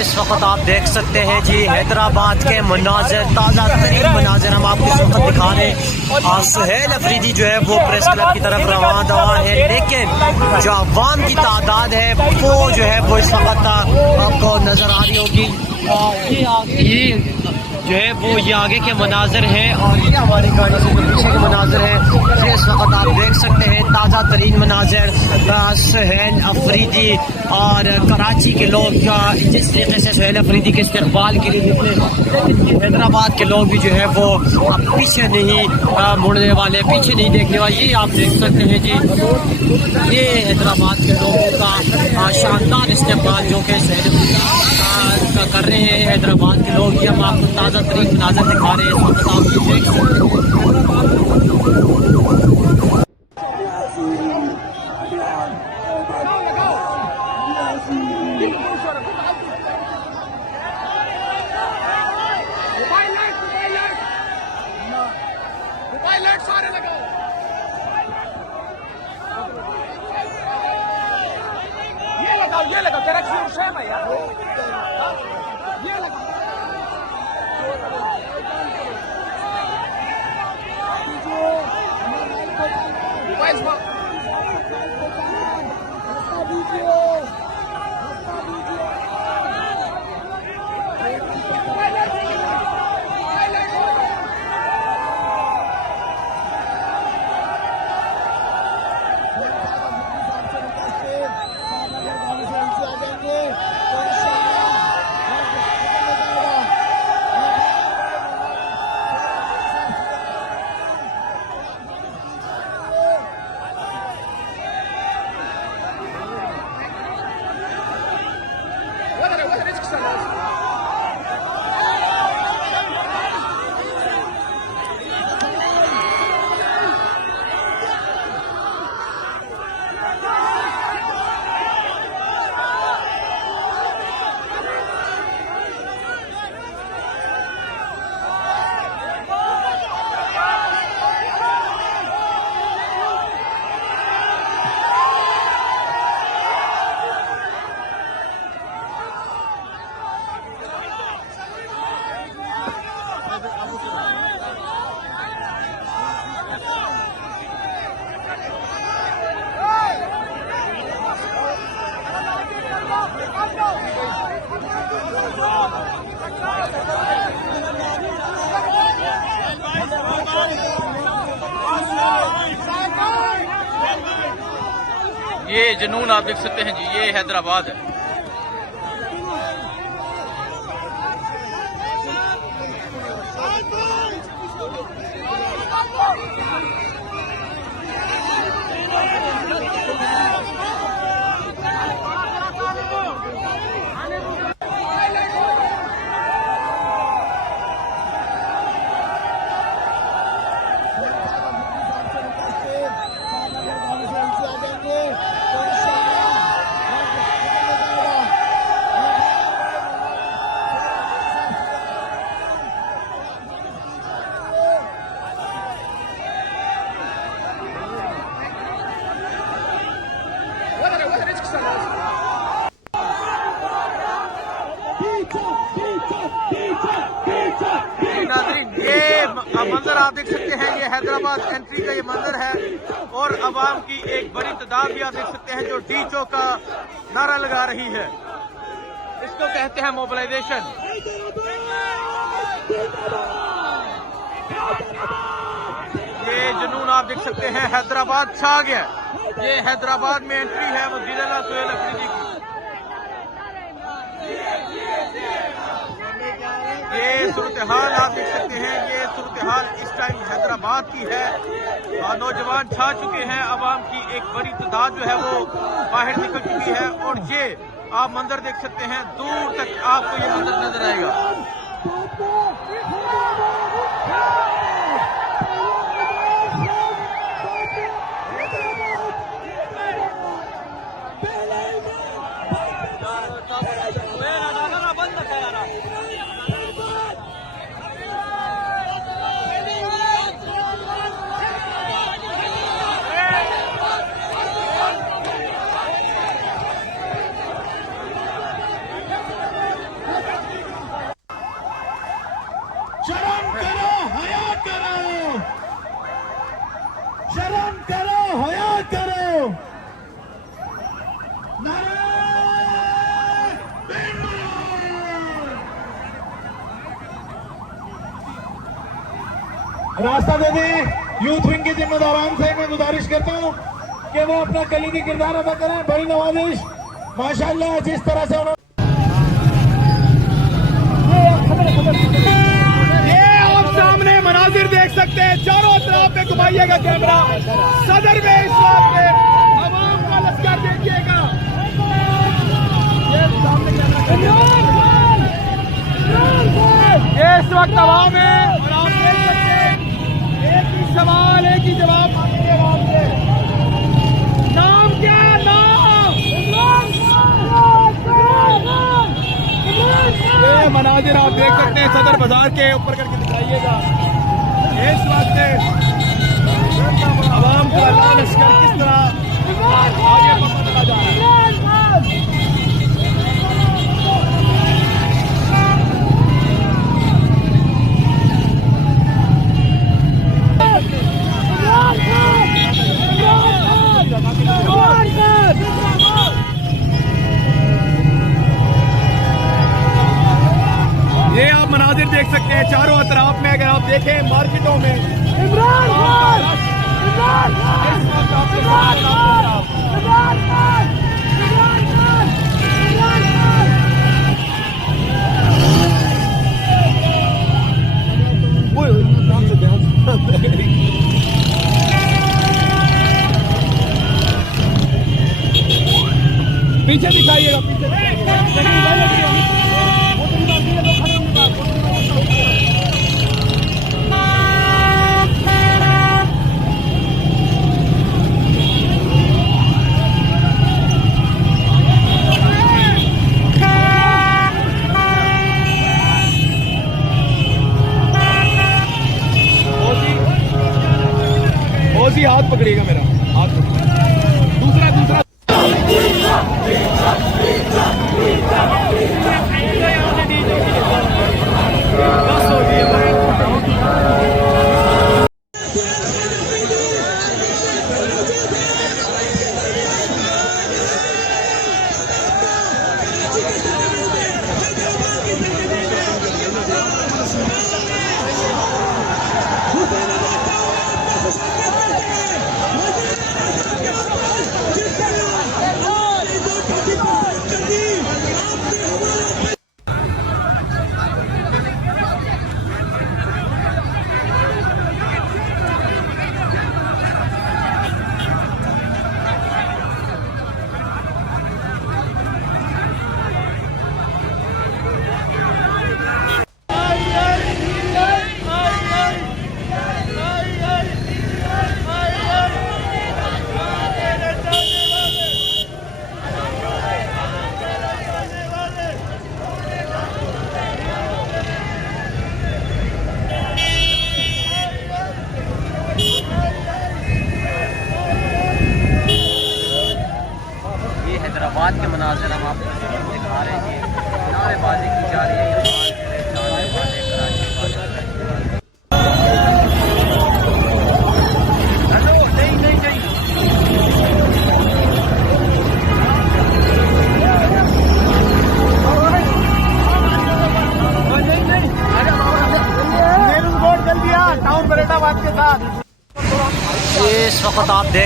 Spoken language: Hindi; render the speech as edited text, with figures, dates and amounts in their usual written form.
इस वक्त आप देख सकते हैं जी हैदराबाद के मनाजर, ताज़ा तरीन मनाजर हम आपको इस वक्त दिखा रहे हैं। और सुहेल अफरीदी जो है वो प्रेस क्लब की तरफ रवाना दवा है, लेकिन जो अवाम की तादाद है वो जो है वो इस वक्त आपको नज़र आ रही होगी। ये जो है वो ये आगे के मनाजर हैं और ये हमारी गाड़ी से जो पीछे के मनाजर हैं ये इस वक्त आप देख सकते हैं। ताज़ा तरीन मनाजर सुहेल अफरीदी और कराची के लोग जिस तरीके से सुहेल अफरीदी के इस्तकबाल के लिए निकले, लेकिन हैदराबाद के लोग भी जो है वो पीछे नहीं मुड़ने वाले, पीछे नहीं देखने वाले। ये आप देख सकते हैं जी, ये हैदराबाद के लोगों का शानदार इस्तकबाल जो कि का कर रहे हैं हैदराबाद के लोग। ये हम आपको ताज़ा तरीन मनाजर दिखा रहे हैं इस वक्त आप देख सकते ये लगा तेरा शेम है यार, ये लगा ये जुनून आप देख सकते हैं जी, ये हैदराबाद है। ये मंजर आप देख सकते हैं, ये हैदराबाद एंट्री का ये मंजर है और अवाम की एक बड़ी तादाद भी आप देख सकते हैं जो डी चौक का नारा लगा रही है। इसको कहते हैं मोबिलाइजेशन। ये जुनून आप देख सकते हैं, हैदराबाद छा गया। ये हैदराबाद में एंट्री है वज़ीर आला सुहेल अफरीदी की। ये सूरत हाल आप देख सकते हैं, ये सूरत हाल इस टाइम हैदराबाद की है और नौजवान छा चुके हैं। अवाम की एक बड़ी तादाद जो है वो बाहर निकल चुकी है और ये आप मंजर देख सकते हैं, दूर तक आपको ये मंजर नजर आएगा। रास्ता दे दें। यूथ विंग के जिम्मेदारान से मैं गुजारिश करता हूँ कि वो अपना कलीदी किरदार अदा करें। बड़ी नवाजिश माशाल्लाह जिस तरह से उन्होंने ये आप सामने मनाजिर देख सकते हैं, चारों तरफ पे घुमाइएगा कैमरा। सदर में इस वक्त पे आवाम का लश्कर देखिएगा। ये इस वक्त आवाम है और आप देख सकते हैं एक ही सवाल एक ही जवाब मांगेंगे आवाम से। नाम क्या है? ये मनाजिर आप देख सकते हैं सदर बाजार के ऊपर करके दिखाइएगा। इस वक्त आवाम का लाल लश्कर किस तरह आगे बढ़ता जा रहा है। ये आप मनाजिर देख सकते हैं चारों अतराफ में। अगर आप देखें मार्केटों में पीछे दिखाइएगा, पीछे ओसी हाथ पकड़िएगा, मेरा हाथ पकड़िएगा। दूसरा दूसरा हैदराबाद के मनाजिर हम आपको दिखा रहे हैं। नारेबाजी की जा रही है टाउन बरेटाबाद के साथ। इस वक्त आप देख